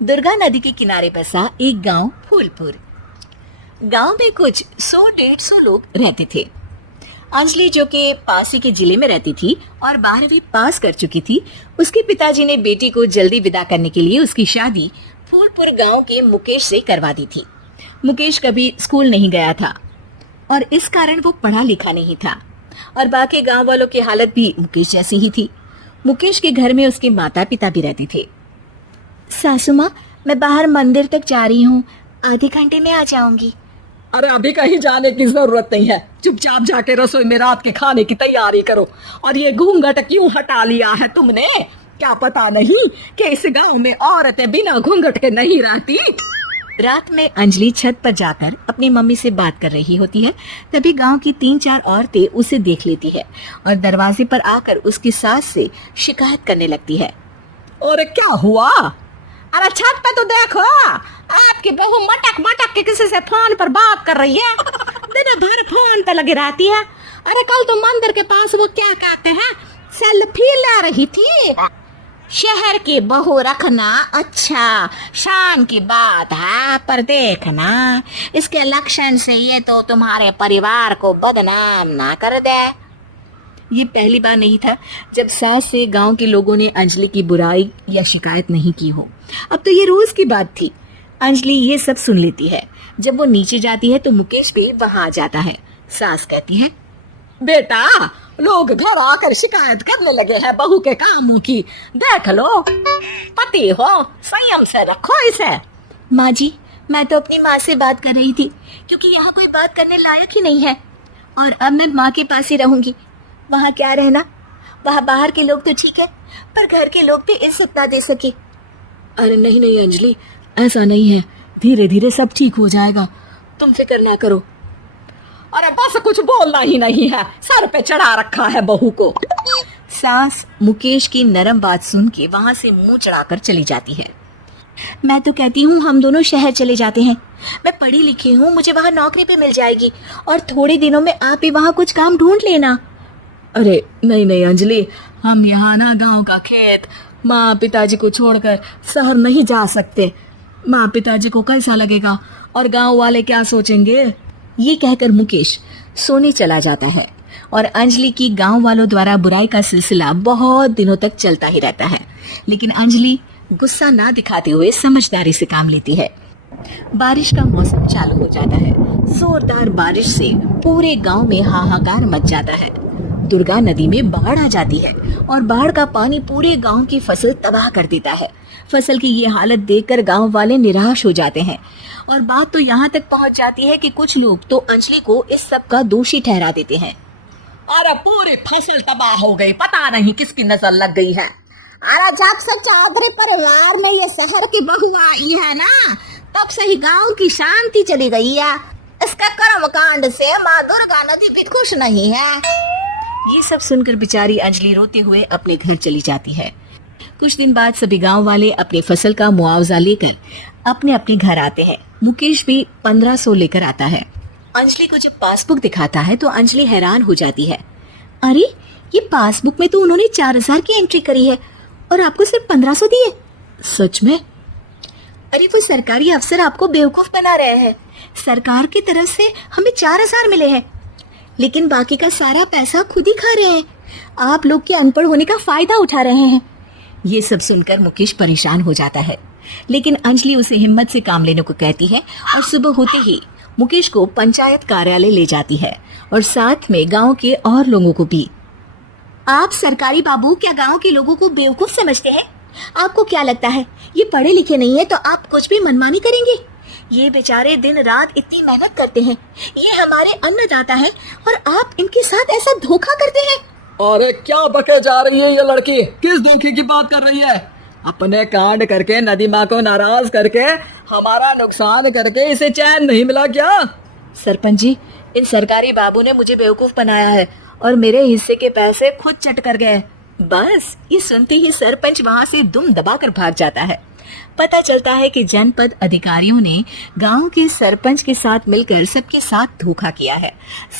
दुर्गा नदी के किनारे बसा एक गांव फूलपुर। गांव में कुछ 100-150 लोग रहते थे। अंजलि, जो कि पास ही के जिले में रहती थी और 12वीं पास कर चुकी थी, उसके पिताजी ने बेटी को जल्दी विदा करने के लिए उसकी शादी फूलपुर गांव के मुकेश से करवा दी थी। मुकेश कभी स्कूल नहीं गया था और इस कारण वो पढ़ा लिखा नहीं था और बाकी गांव वालों की हालत भी मुकेश जैसी ही थी। मुकेश के घर में उसके माता पिता भी रहते थे। सासू माँ, मैं बाहर मंदिर तक जा रही हूँ, आधे घंटे में आ जाऊंगी। अरे अभी कहीं जाने की जरूरत नहीं है, चुपचाप जाके रसोई में रात के खाने की तैयारी करो। और ये घूंघट क्यों हटा लिया है तुमने? क्या पता नहीं कि इस गांव में औरतें बिना घूंघट के नहीं रहती। रात में अंजलि छत पर जाकर अपनी मम्मी से बात कर रही होती है। तभी गांव की 3-4 औरतें उसे देख लेती है और दरवाजे पर आकर उसकी सास से शिकायत करने लगती है। और क्या हुआ? अरे छत पे तो देखो, आपकी बहू मटक मटक के किसी से फोन पर बात कर रही है। दिन भर फोन पे लगी रहती है। अरे कल तो मंदिर के पास वो क्या कहते हैं, सेल्फी ले रही थी। शहर की बहू रखना अच्छा, शान की बात है, पर देखना इसके लक्षण से ये तो तुम्हारे परिवार को बदनाम ना कर दे। ये पहली बार नहीं था जब सास से गांव के लोगों ने अंजलि की बुराई या शिकायत नहीं की हो। अब तो ये रोज की बात थी। अंजलि ये सब सुन लेती है। जब वो नीचे जाती है तो मुकेश भी वहां आ जाता है। सास कहती है, बेटा, लोग घर आकर शिकायत करने लगे हैं बहू के कामों की। देख लो, पति हो, संयम से रखो इसे। माँ जी, मैं तो अपनी माँ से बात कर रही थी, क्योंकि यहाँ कोई बात करने लायक ही नहीं है और अब मैं माँ के पास ही रहूंगी। वहाँ क्या रहना, वहाँ बाहर के लोग तो ठीक है, पर घर के लोग भी इज्जत ना दे सके। अरे नहीं नहीं अंजलि, ऐसा नहीं है, धीरे धीरे सब ठीक हो जाएगा, तुम फिक्र ना करो। अरे बस कुछ बोलना ही नहीं है, सर पे चढ़ा रखा है बहू को। सास मुकेश की नरम बात सुन के वहाँ से मुंह चढ़ाकर चली जाती है। मैं तो कहती हूँ हम दोनों शहर चले जाते हैं। मैं पढ़ी लिखी हूँ, मुझे वहाँ नौकरी पे मिल जाएगी और थोड़े दिनों में आप भी वहाँ कुछ काम ढूंढ लेना। अरे नहीं नहीं अंजलि, हम यहाँ ना गांव का खेत, माँ पिताजी को छोड़कर शहर नहीं जा सकते। माँ पिताजी को कैसा लगेगा और गांव वाले क्या सोचेंगे? ये कहकर मुकेश सोने चला जाता है और अंजलि की गांव वालों द्वारा बुराई का सिलसिला बहुत दिनों तक चलता ही रहता है। लेकिन अंजलि गुस्सा ना दिखाते हुए समझदारी से काम लेती है। बारिश का मौसम चालू हो जाता है। जोरदार बारिश से पूरे गांव में हाहाकार मच जाता है। दुर्गा नदी में बाढ़ आ जाती है और बाढ़ का पानी पूरे गांव की फसल तबाह कर देता है। फसल की ये हालत देखकर गांव वाले निराश हो जाते हैं और बात तो यहाँ तक पहुँच जाती है कि कुछ लोग तो अंजलि को इस सब का दोषी ठहरा देते हैं। अरे पूरी फसल तबाह हो गई, पता नहीं किसकी नजर लग गई है। अरे जब से चौधरी परिवार में ये शहर की बहू आई है ना, तब से ही गांव की शांति चली गई है। इसका कर्म कांड से माँ दुर्गा नदी भी खुश नहीं है। ये सब सुनकर बेचारी अंजलि रोते हुए अपने घर चली जाती है। कुछ दिन बाद सभी गांव वाले अपने फसल का मुआवजा लेकर अपने अपने घर आते हैं। मुकेश भी 1500 लेकर आता है। अंजलि को जब पासबुक दिखाता है तो अंजलि हैरान हो जाती है। अरे, ये पासबुक में तो उन्होंने 4000 की एंट्री करी है और आपको सिर्फ 1500 दिए। सच में? अरे वो सरकारी अफसर आपको बेवकूफ बना रहे हैं। सरकार की तरफ से हमें 4000 मिले हैं, लेकिन बाकी का सारा पैसा खुद ही खा रहे हैं। आप लोग के अनपढ़ होने का फायदा उठा रहे हैं। ये सब सुनकर मुकेश परेशान हो जाता है, लेकिन अंजलि उसे हिम्मत से काम लेने को कहती है और सुबह होते ही मुकेश को पंचायत कार्यालय ले जाती है और साथ में गांव के और लोगों को भी। आप सरकारी बाबू क्या गांव के लोगों को बेवकूफ समझते हैं? आपको क्या लगता है ये पढ़े लिखे नहीं है तो आप कुछ भी मनमानी करेंगे? ये बेचारे दिन रात इतनी मेहनत करते हैं, ये हमारे अन्नदाता है और आप इनके साथ ऐसा धोखा करते हैं। अरे क्या बके जा रही है ये लड़की? किस धोखे की बात कर रही है? अपने कांड करके नदी माँ को नाराज करके हमारा नुकसान करके इसे चैन नहीं मिला क्या? सरपंच जी, इन सरकारी बाबू ने मुझे बेवकूफ बनाया है और मेरे हिस्से के पैसे खुद चट कर गए। बस ये सुनते ही सरपंच वहाँ से दुम दबाकर भाग जाता है पता चलता है कि जनपद अधिकारियों ने गांव के सरपंच के साथ मिलकर सबके साथ धोखा किया है।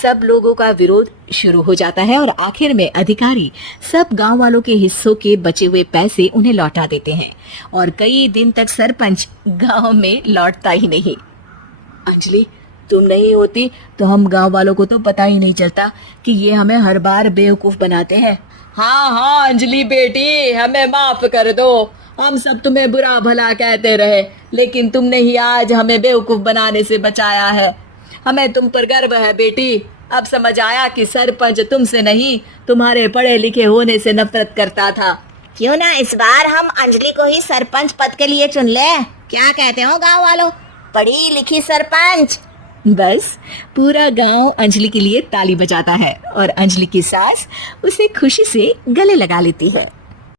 सब लोगों का विरोध शुरू हो जाता है और आखिर में अधिकारी सब गांव वालों के हिस्सों के बचे हुए पैसे उन्हें लौटा देते हैं और कई दिन तक सरपंच गांव में लौटता ही नहीं। अंजलि, तुम नहीं होती तो हम गांव वालों को तो पता ही नहीं चलता कि ये हमें हर बार बेवकूफ बनाते हैं। हाँ हाँ अंजलि बेटी, हमें माफ कर दो। हम सब तुम्हें बुरा भला कहते रहे, लेकिन तुमने ही आज हमें बेवकूफ बनाने से बचाया है। हमें तुम पर गर्व है बेटी। अब समझ आया कि सरपंच तुमसे नहीं, तुम्हारे पढ़े लिखे होने से नफरत करता था। क्यों ना इस बार हम अंजलि को ही सरपंच पद के लिए चुन ले? क्या कहते हो गांव वालों? पढ़ी लिखी सरपंच। बस पूरा गांव अंजलि के लिए ताली बजाता है और अंजलि की सास उसे खुशी से गले लगा लेती है।